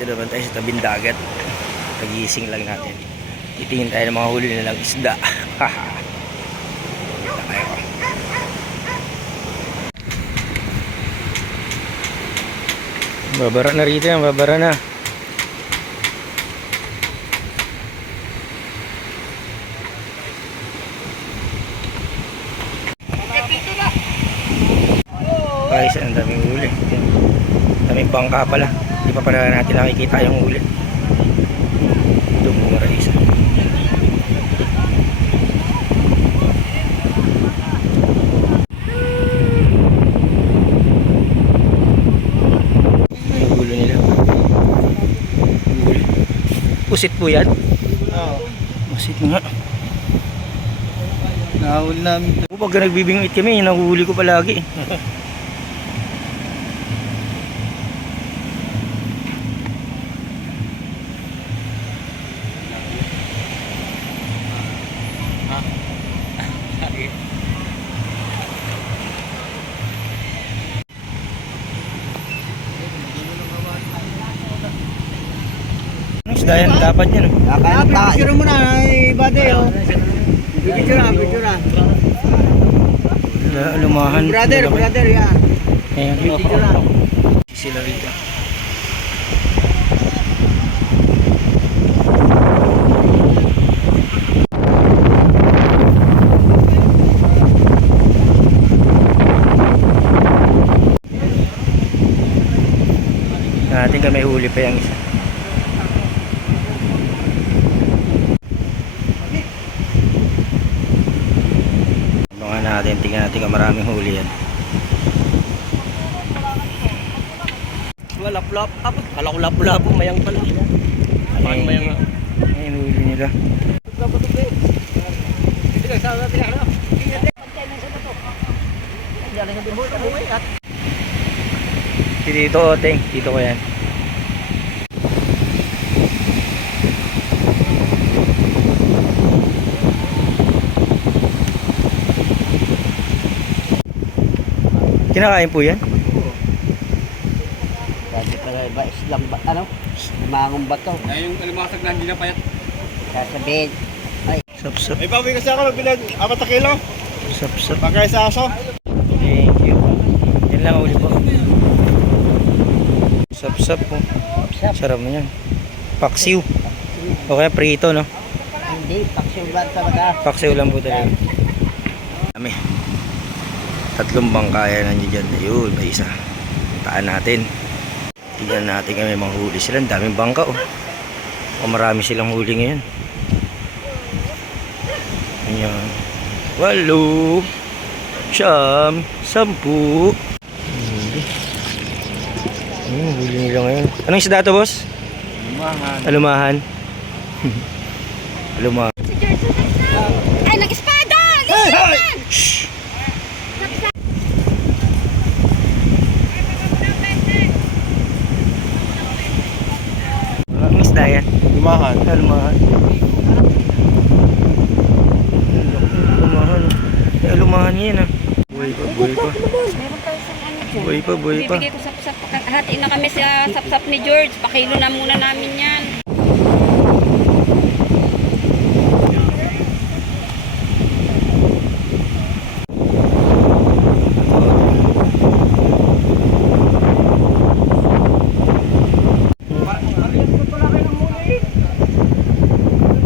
Dito naman tayo sa tabing dagat. Pagising lang natin. Titingin tayo ng mga huli nilang isda. Haha. Dito tayo. Babara na rito yan, babara na. Guys, ang daming huli. Daming bangka pala. Hindi pa pala natin nakikita yung huli. Ito mga isa. Yung gulo nila. Huli. Pusit po yan? Oo. Pusit nga. Nahuli namin. Pag nagbibingwit kami, nahuhuli ko palagi. Isda yan, dapat yan. Picture mo na, buddy. Picture na. Lumahan. Brother, yan. Ayan, Picture na. sila rito. Natin kami huli pa yung isa. Tingnan natin kung maraming huli yan. Lap-lap. Kala ko lap-lap. Mayang pala. Mayang. Ayun huli nila. Dito Oteng. Dito ko yan. Kinakain po yan? Oo. Kasi pala iba islang ba, mangong bato. Ay, yung alimasag na hindi na payat. Sasabihin, ay. Sap-sap. May pawi kasi ako nagbilag 4 kilo. Sap-sap. Pagkaya sa aso. Thank you. Yan lang ulit po. Sap-sap po. Sarap na yan. Paksiw. O kaya prito, no? Hindi, paksiw lang talaga. Paksiw lang po talaga. Kami. 3 bangkaya na nyo dyan. Ayun, may isa. Taan natin. Tignan natin kami mga huli sila. Ang daming bangka, oh. O marami silang huli ngayon. Ayan. 8, 9, 10. Huli. Ayun, huli nila ngayon. Anong isda to, boss? Lumahan. Alumahan. Alumahan. Ay, nag-espada! Shhh! Ang isda yan. Lumahan. Alumahan. Alumahan. Alumahan yan ah. Buhay pa, buhay pa. Meron tayo sa ano dyan. Buhay pa, buhay pa. Bibigay ko sap-sap. Hatiin na kami sa sap-sap ni George. Pakilo na muna namin yan.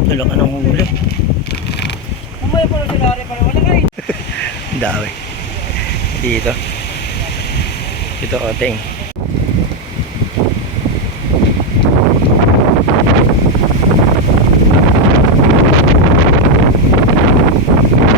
Tulak ka ng huli. Kumaya pala sila rin pala. Wala kayo. Ang dami. Dito. Dito, Oteng.